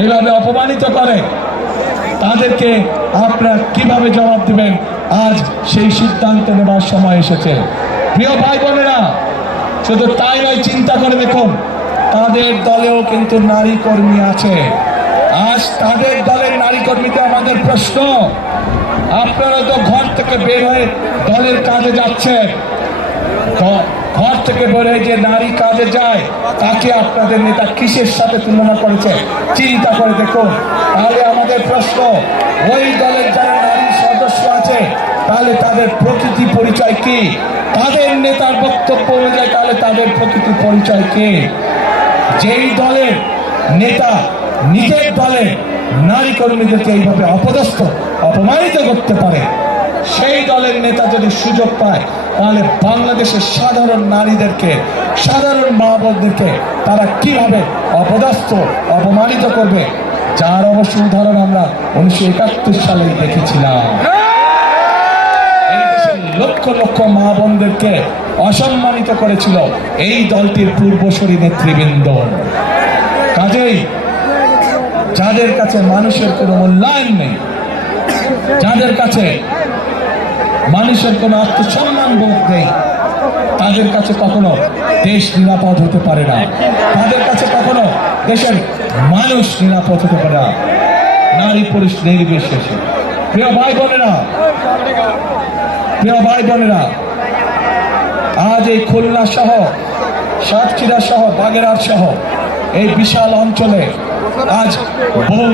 এইভাবে অপমানিত করে, তাদেরকে আপনারা কিভাবে জবাব দিবেন? আজ সেই সিদ্ধান্ত নেবার সময় এসেছে। প্রিয় ভাই বোনেরা, শুধু তাই নয়, চিন্তা করে দেখুন, তাদের দলেও কিন্তু নারী কর্মী আছে। আজ তাদের দলের নারী কর্মীতে আমাদের প্রশ্ন, আপনারা তো ঘর থেকে বের হয়ে দলের কাজে যাচ্ছেন, ঘর থেকে বের হয়ে যে নারী কাজে যায় তাকে আপনাদের নেতা কিসের সাথে তুলনা করেছে? চিন্তা করে দেখুন। তাহলে আমাদের প্রশ্ন, ওই দলের যারা নারী সদস্য আছে তাহলে তাদের প্রকৃতি পরিচয় কি? তাদের নেতার বক্তব্য অনুযায়ী তাহলে তাদের প্রকৃতি পরিচয় কি? যেই দলের নেতা নিজের দলে নারী কর্মীদেরকে এইভাবে অপদস্থ অপমানিত করতে পারে, সেই দলের নেতা যদি সুযোগ পায় তাহলে বাংলাদেশের সাধারণ নারীদেরকে, সাধারণ মা বোনদেরকে তারা কিভাবে অপদস্থ অপমানিত করবে, যার অবশ্য উদাহরণ আমরা 1971 সালে দেখেছিলাম। লক্ষ লক্ষ মা বোনদেরকে অসম্মানিত করেছিল এই দলটির পূর্বসূরি নেতৃবৃন্দ। কাজেই যাদের কাছে মানুষের কোনো মূল্যায়ন নেই, যাদের কাছে মানুষের কোনো আত্মসম্মান বোধ নেই, তাদের কাছে কখনো দেশ নিরাপদ হতে পারে না, তাদের কাছে কখনো দেশের মানুষ নিরাপদ হতে পারে না, নারী পুরুষ নির্বিশেষে। প্রিয় ভাই বোনেরা, প্রিয় ভাই বোনেরা, আজ এই খুলনা সহ, সাতক্ষীরা সহ, বাগেরহাট সহ এই বিশাল অঞ্চলে আজ বহু